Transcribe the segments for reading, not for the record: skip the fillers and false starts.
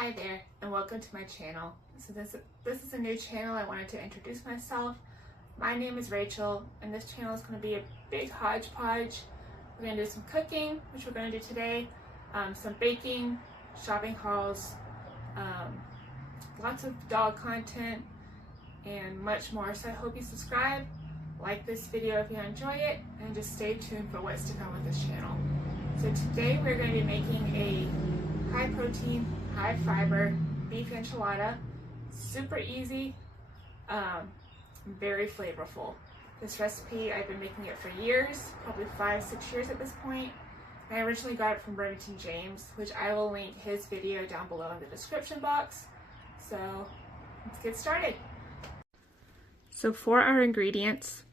Hi there, and welcome to my channel. So this is a new channel. I wanted to introduce myself. My name is Rachel, and this channel is going to be a big hodgepodge. We're going to do some cooking, which we're going to do today, some baking, shopping hauls, lots of dog content, and much more. So I hope you subscribe, like this video if you enjoy it, and just stay tuned for what's to come with this channel. So today we're going to be making a high protein, high fiber beef enchilada. Super easy, very flavorful. This recipe, I've been making it for years, probably 5-6 years at this point. I originally got it from Remington James, which I will link his video down below in the description box. So let's get started. So for our ingredients,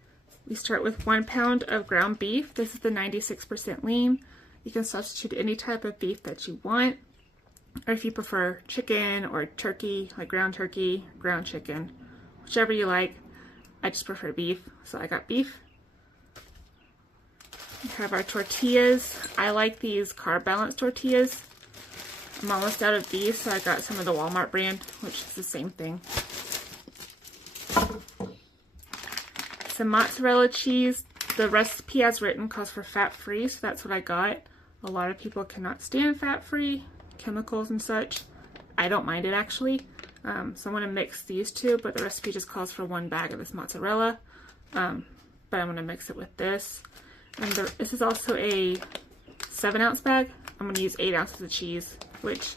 we start with 1 pound of ground beef. This is the 96% lean. You can substitute any type of beef that you want, or if you prefer chicken or turkey, like ground turkey, ground chicken, whichever you like. I just prefer beef, so I got beef. We have our tortillas. I like these carb balanced tortillas. I'm almost out of these, so I got some of the Walmart brand, which is the same thing. Some mozzarella cheese. The recipe as written calls for fat-free, so that's what I got. A lot of people cannot stand fat-free, chemicals and such. I don't mind it actually. So I'm going to mix these two, but the recipe just calls for 1 bag of this mozzarella. But I'm going to mix it with this. And this is also a 7-ounce bag. I'm going to use 8 ounces of cheese, which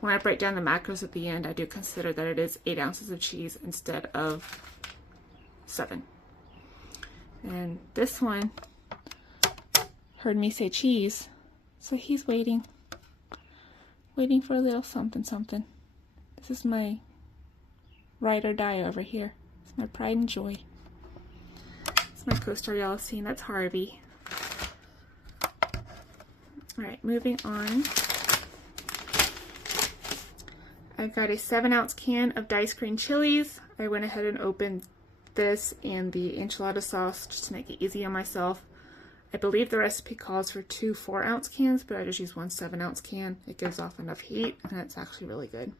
when I break down the macros at the end, I do consider that it is 8 ounces of cheese instead of 7. And this one heard me say cheese, so he's waiting for a little something something. This is my ride or die over here. It's my pride and joy. It's my co-star y'all have seen. That's Harvey. Alright, moving on. I've got a 7-ounce can of diced green chilies. I went ahead and opened this and the enchilada sauce just to make it easy on myself. I believe the recipe calls for 2 4-ounce cans, but I just use 1 7-ounce can. It gives off enough heat, and it's actually really good.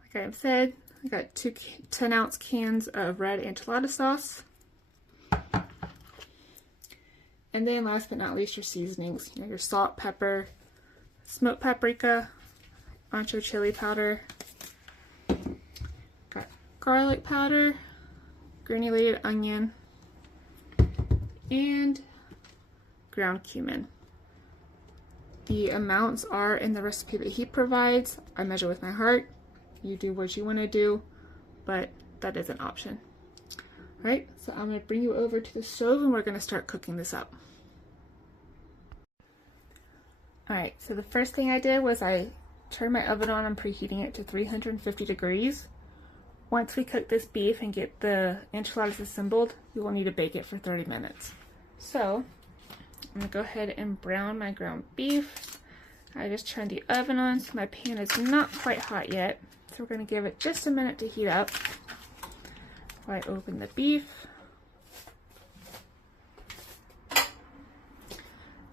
Like I've said, I got 2 10-ounce cans of red enchilada sauce. And then last but not least, your seasonings. You know, your salt, pepper, smoked paprika, ancho chili powder, got garlic powder, granulated onion, and ground cumin. The amounts are in the recipe that he provides. I measure with my heart. You do what you want to do, but that is an option. Alright, so I'm going to bring you over to the stove and we're going to start cooking this up. Alright, so the first thing I did was I turned my oven on and preheating it to 350 degrees. Once we cook this beef and get the enchiladas assembled, we will need to bake it for 30 minutes. So, I'm going to go ahead and brown my ground beef. I just turned the oven on, so my pan is not quite hot yet. So we're going to give it just a minute to heat up while I open the beef.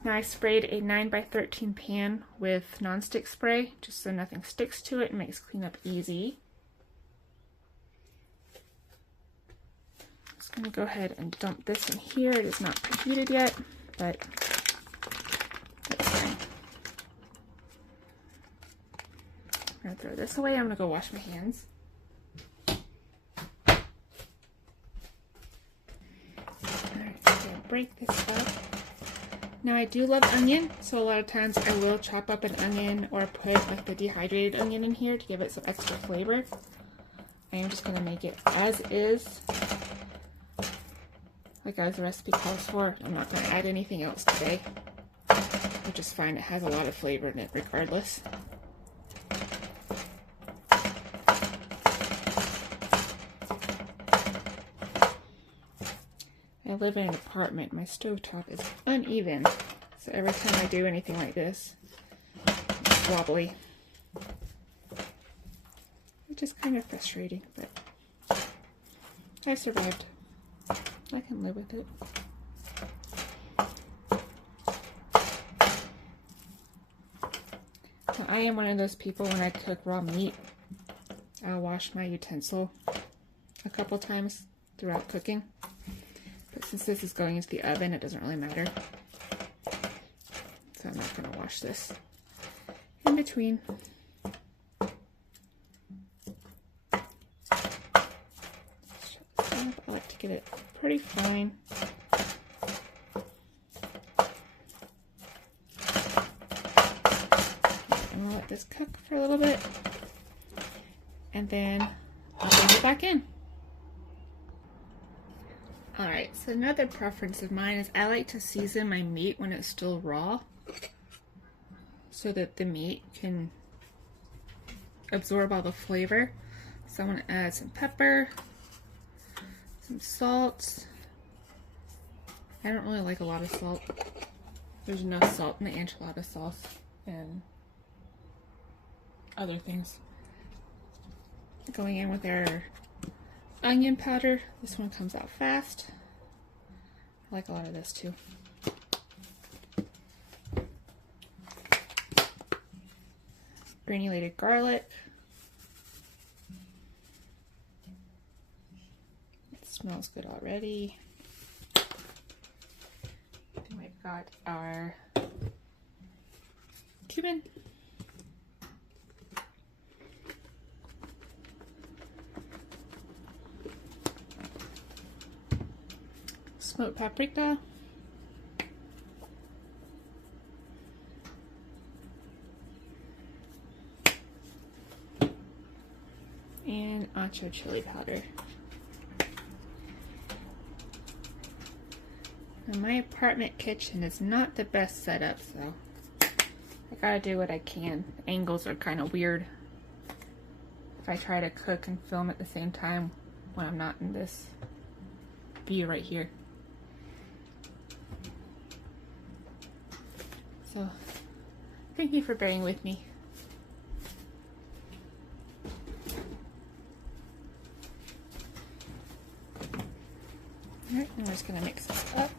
Now I sprayed a 9x13 pan with nonstick spray, just so nothing sticks to it and makes cleanup easy. I'm going to go ahead and dump this in here. It is not preheated yet, but that's fine. I'm going to throw this away. I'm going to go wash my hands. Alright, I'm going to break this up. Now I do love onion, so a lot of times I will chop up an onion or put like the dehydrated onion in here to give it some extra flavor. I am just going to make it as is, like as the recipe calls for. I'm not going to add anything else today, which is fine. It has a lot of flavor in it regardless. I live in an apartment. My stovetop is uneven, so every time I do anything like this, it's wobbly. Which is kind of frustrating, but I survived. I can live with it. I am one of those people when I cook raw meat, I'll wash my utensil a couple times throughout cooking. But since this is going into the oven, it doesn't really matter. So I'm not going to wash this in between. I like to get it pretty fine. I'm going to let this cook for a little bit. And then I'll bring it back in. Alright, so another preference of mine is I like to season my meat when it's still raw, so that the meat can absorb all the flavor. So I'm going to add some pepper, some salt. I don't really like a lot of salt. There's enough salt in the enchilada sauce and other things. Going in with our onion powder. This one comes out fast. I like a lot of this too. Granulated garlic. It smells good already. Then we've got our cumin. Smoked paprika. And ancho chili powder. Now my apartment kitchen is not the best setup, so I gotta do what I can. The angles are kind of weird if I try to cook and film at the same time when I'm not in this view right here. So, thank you for bearing with me. Alright, now we're just going to mix this up.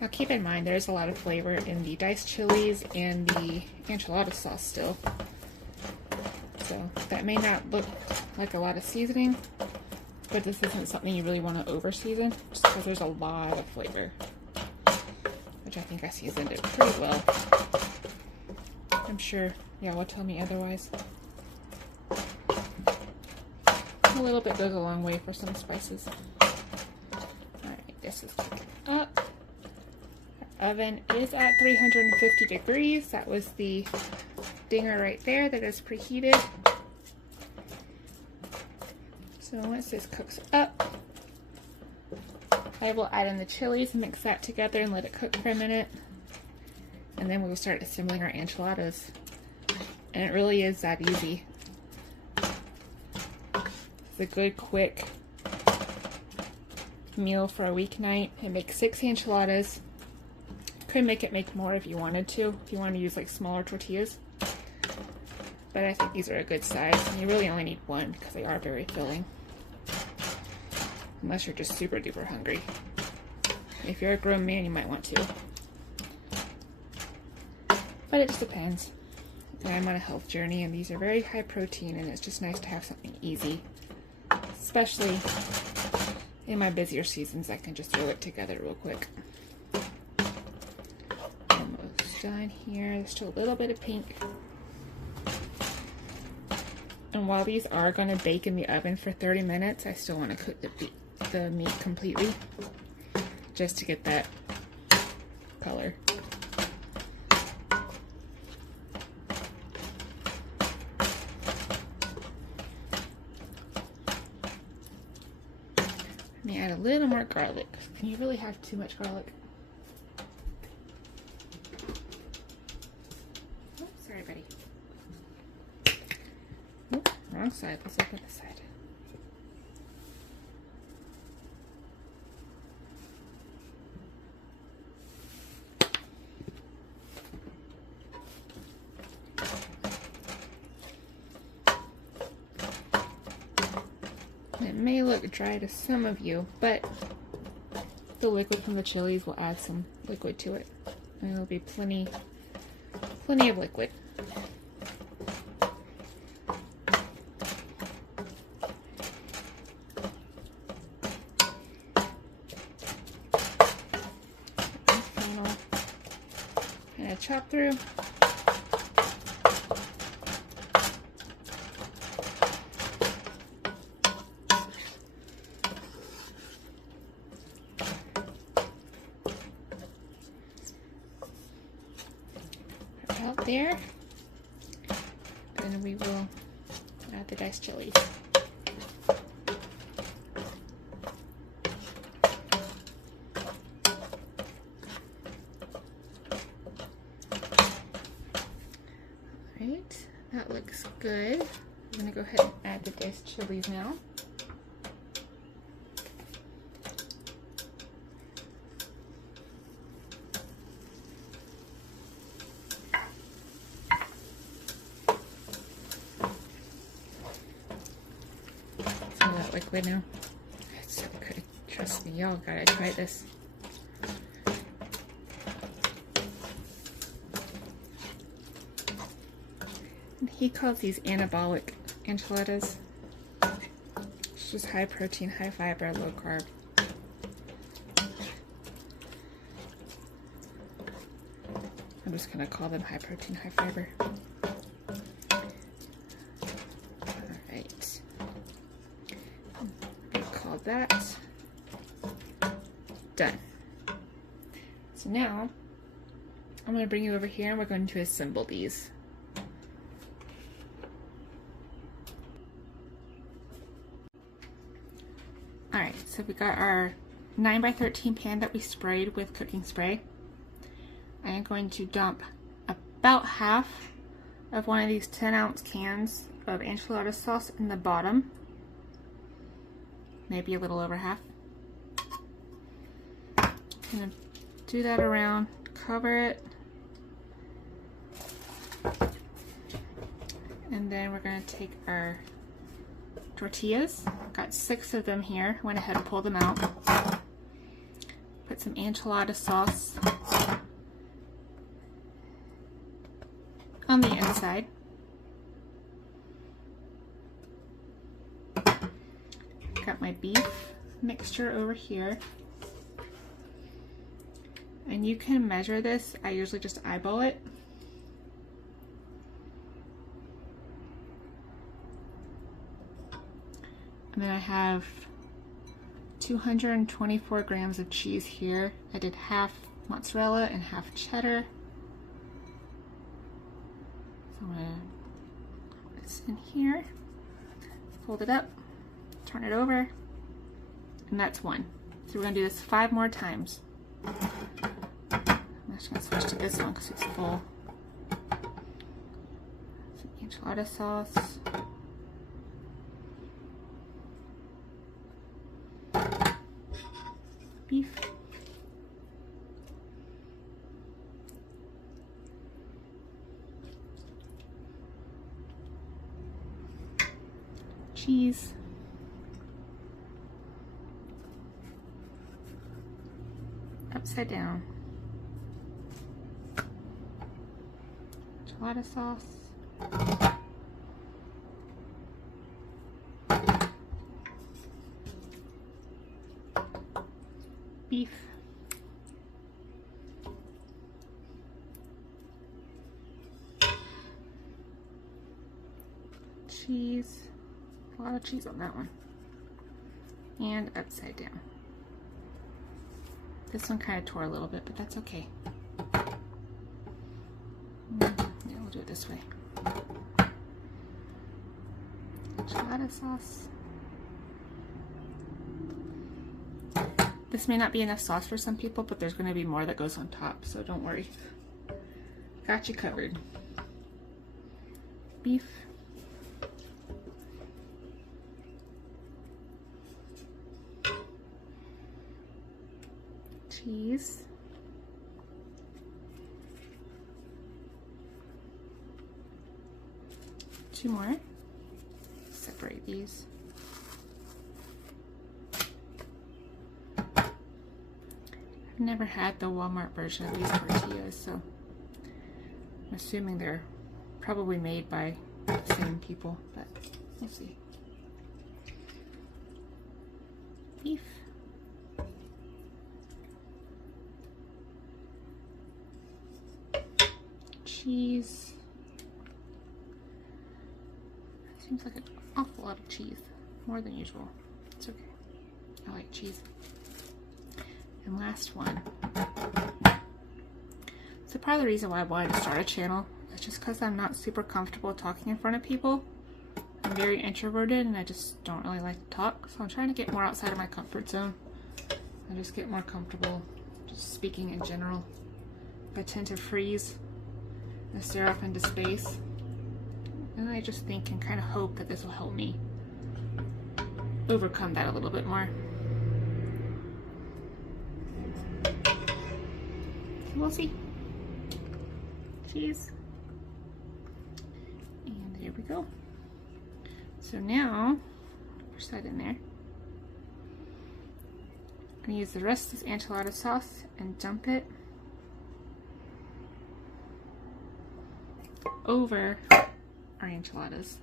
Now keep in mind there's a lot of flavor in the diced chilies and the enchilada sauce still. So that may not look like a lot of seasoning, but this isn't something you really want to over season just because there's a lot of flavor. Which I think I seasoned it pretty well. I'm sure y'all will tell me otherwise. A little bit goes a long way for some spices. Alright, this is cooking up. Our oven is at 350 degrees. That was the dinger right there that is preheated. So once this cooks up, I will add in the chilies and mix that together and let it cook for a minute. And then we will start assembling our enchiladas. And it really is that easy. It's a good, quick meal for a weeknight. It makes 6 enchiladas. Could make more if you wanted to. If you want to use like smaller tortillas. But I think these are a good size. And you really only need one because they are very filling. Unless you're just super duper hungry. If you're a grown man, you might want to. But it just depends. And I'm on a health journey, and these are very high protein, and it's just nice to have something easy. Especially in my busier seasons, I can just throw it together real quick. Almost done here. There's still a little bit of pink. And while these are going to bake in the oven for 30 minutes, I still want to cook the meat completely, just to get that color. Let me add a little more garlic. Can you really have too much garlic? Oh, sorry, buddy. Oh, wrong side. Let's look at this side. It may look dry to some of you, but the liquid from the chilies will add some liquid to it. And it'll be plenty of liquid. chop through. Out there. Then we will add the diced chilies. Alright, that looks good. I'm going to go ahead and add the diced chilies now. Liquid now. It's so good. Trust me, y'all gotta try this. And he calls these anabolic enchiladas. It's just high protein, high fiber, low carb. I'm just gonna call them high protein, high fiber. That done. So now I'm going to bring you over here and we're going to assemble these. Alright, so we got our 9x13 pan that we sprayed with cooking spray. I am going to dump about half of one of these 10-ounce cans of enchilada sauce in the bottom. Maybe a little over half. Gonna do that around, cover it, and then we're gonna take our tortillas. Got 6 of them here. Went ahead and pulled them out. Put some enchilada sauce on the inside. Got my beef mixture over here, and you can measure this. I usually just eyeball it. And then I have 224 grams of cheese here. I did half mozzarella and half cheddar. So I'm gonna put this in here, fold it up, turn it over, and that's 1. So we're going to do this 5 more times. I'm just going to switch to this one because it's full. Some enchilada sauce. Beef. Cheese. Upside down. Enchilada sauce. Beef. Cheese. A lot of cheese on that one. And upside down. This one kind of tore a little bit, but that's okay. Yeah, we'll do it this way. Enchilada sauce. This may not be enough sauce for some people, but there's going to be more that goes on top, so don't worry. Got you covered. Beef. Cheese. Two more. Separate these. I've never had the Walmart version of these tortillas, so I'm assuming they're probably made by the same people, but we'll see. Beef. cheese. Seems like an awful lot of cheese, more than usual. It's okay. I like cheese. And last one. So part of the reason why I wanted to start a channel is just because I'm not super comfortable talking in front of people. I'm very introverted and I just don't really like to talk. So I'm trying to get more outside of my comfort zone and just get more comfortable just speaking in general. I tend to freeze and stare off into space. And I just think and kind of hope that this will help me overcome that a little bit more. We'll see. Cheese. And there we go. So now, push that in there. I'm gonna use the rest of this enchilada sauce and dump it over our enchiladas.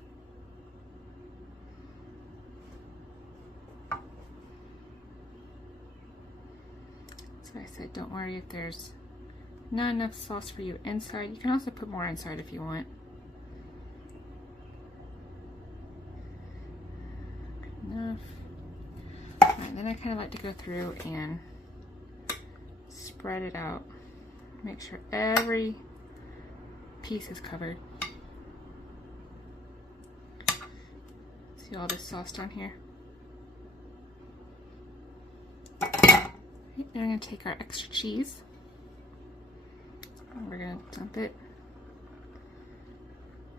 So I said, don't worry if there's not enough sauce for you inside. You can also put more inside if you want. Good enough. Alright, then I kind of like to go through and spread it out. Make sure every piece is covered. See all this sauce down here? Right, then we're going to take our extra cheese and we're going to dump it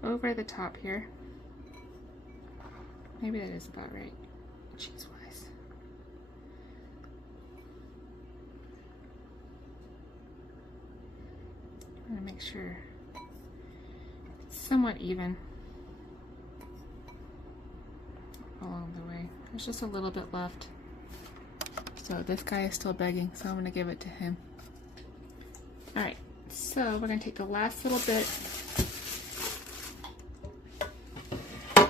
over the top here. Maybe that is about right, cheese-wise. I'm going to make sure it's somewhat even along the way. There's just a little bit left. So this guy is still begging, so I'm going to give it to him. Alright, so we're going to take the last little bit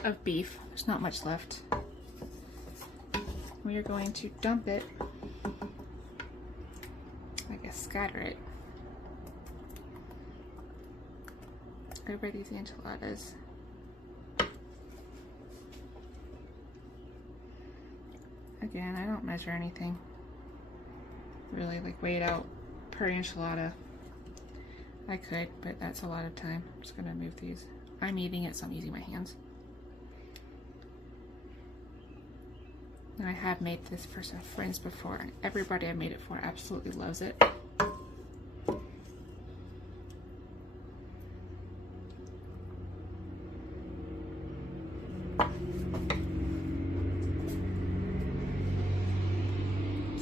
of beef. There's not much left. We are going to dump it, I guess scatter it, over these enchiladas. Again, I don't measure anything. Really, like weigh it out per enchilada. I could, but that's a lot of time. I'm just gonna move these. I'm eating it, so I'm using my hands. And I have made this for some friends before, and everybody I made it for absolutely loves it.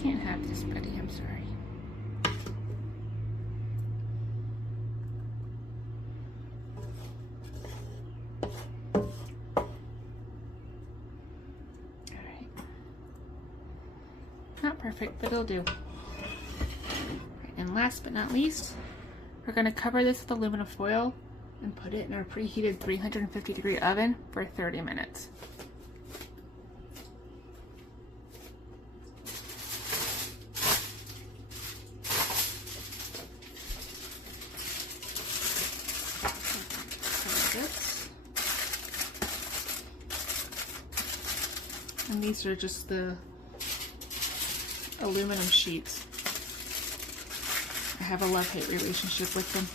Can't have this, buddy, I'm sorry. Alright. Not perfect, but it'll do. And last but not least, we're going to cover this with aluminum foil and put it in our preheated 350-degree oven for 30 minutes. And these are just the aluminum sheets. I have a love-hate relationship with them.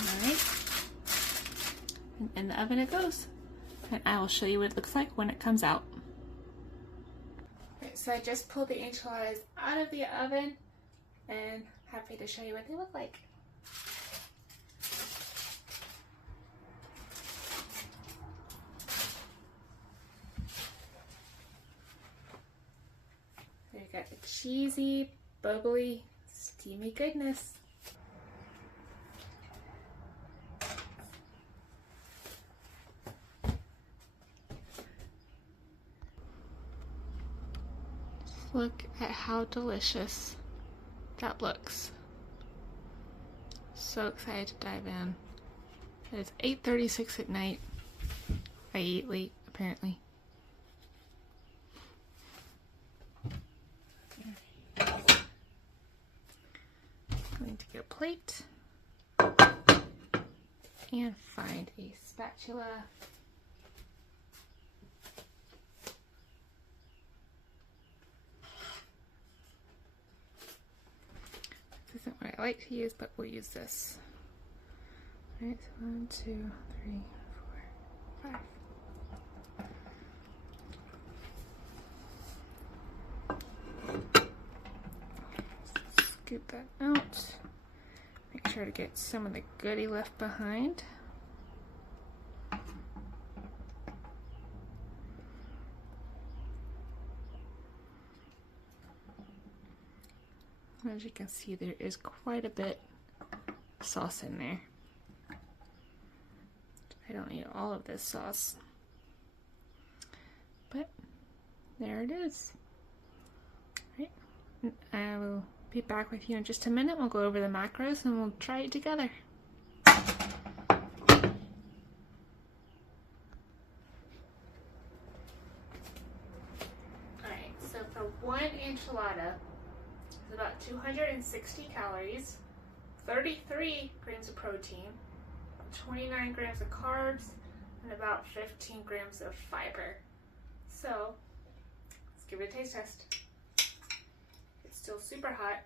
Alright. And in the oven it goes. And I will show you what it looks like when it comes out. Okay, so I just pulled the enchiladas out of the oven and happy to show you what they look like. There you got the cheesy, bubbly, steamy goodness. Just look at how delicious that looks. So excited to dive in. It is 8:36 at night. I eat late, apparently. need to get a plate and find a spatula. This isn't what I like to use, but we'll use this. All right, so 1, 2, 3, 4, 5. Scoop that out. Make sure to get some of the goodie left behind. As you can see, there is quite a bit of sauce in there. I don't need all of this sauce, but there it is. Right. I will be back with you in just a minute. We'll go over the macros and we'll try it together. Alright, so for one enchilada, it's about 260 calories, 33 grams of protein, 29 grams of carbs, and about 15 grams of fiber. So, let's give it a taste test. It's still super hot.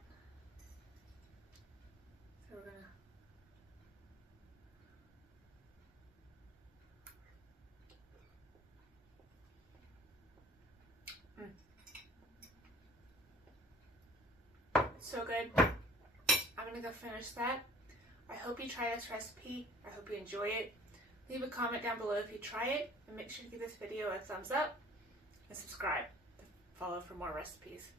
So we're gonna so good. I'm gonna go finish that. I hope you try this recipe. I hope you enjoy it. Leave a comment down below if you try it, and make sure to give this video a thumbs up and subscribe to follow for more recipes.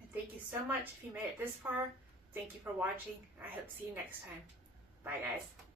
And thank you so much if you made it this far. Thank you for watching. I hope to see you next time. Bye guys.